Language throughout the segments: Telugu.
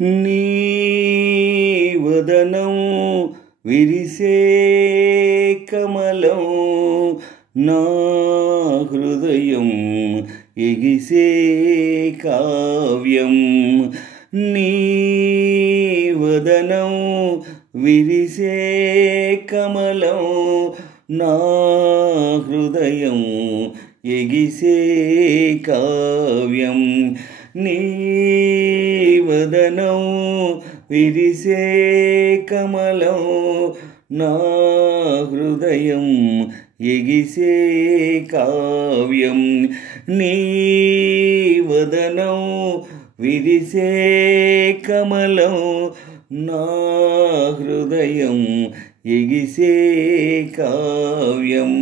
నీ వదనం విరిసే కమలం నా హృదయం ఎగిసే కావ్యం నీ వదనం విరిసే కమలం నా హృదయం ఎగిసే కావ్యం నీ వదనం విరిసే కమలం నా హృదయం ఎగిసే కావ్యం నీ వదనం విరిసే కమలం నా హృదయం ఎగిసే కావ్యం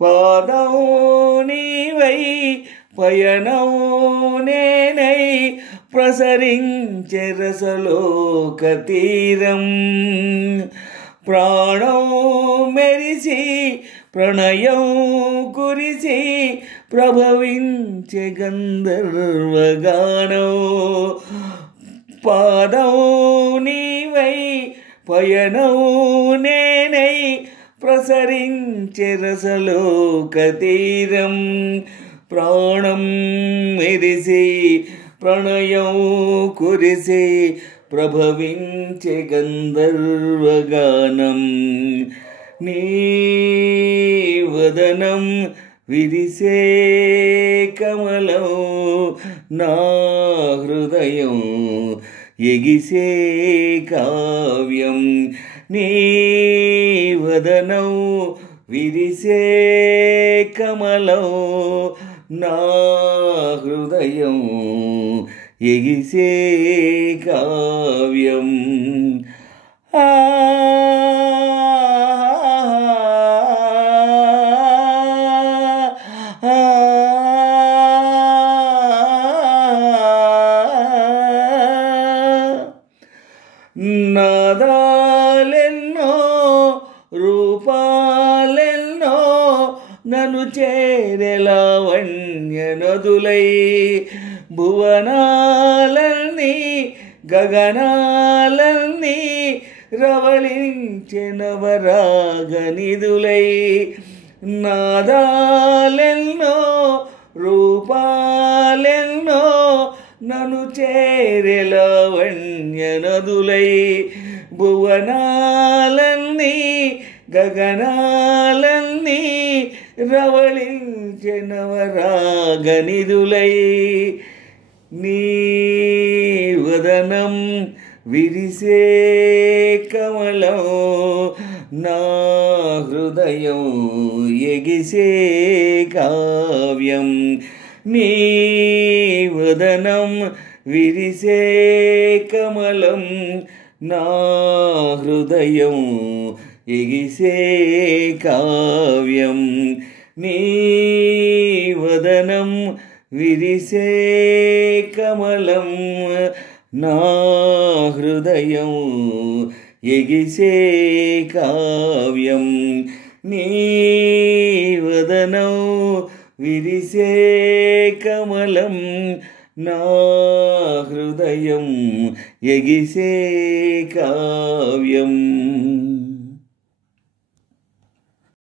పాదం నీవై పయనం నేనై ప్రసరించే రసలోక తీరం ప్రాణం మెరిసి ప్రణయం కురిసి ప్రభవించే గంధర్వగానం పాదం నీవై పయనం నేనై ప్రసరించే రసలోక తీరం ప్రాణం మెరిసి ప్రణయం కురిసి ప్రభవించే గంధర్వగానం నీ వదనం విరిసే కమలం నా హృదయం ఎగిసే కావ్యం నీ వదనం విరిసే కమలం నా హృదయం ఎగిసే కావ్యం నాదాలెన్నో రూపాలెన్నో నన్ను చేరే లావణ్య నదులై భువనాలన్నీ గగనాలన్నీ రవళించే నవరాగనిధులై నాదాలెన్నో రూపాలెన్నో నన్ను చేరే లావణ్య నదులై భువనాలన్నీ గగనాలన్నీ రవళించే నవరాగనిధులై నీ వదనం విరిసే కమలం నా హృదయం ఎగిసే కావ్యం నీ వదనం విరిసే కమలం నా హృదయం ఎగిసే కావ్యం నీ వదనం విరిసే కమలం నా హృదయం ఎగిసే కావ్యం నీ వదనం విరిసే కమలం నా హృదయం ఎగిసే కావ్యం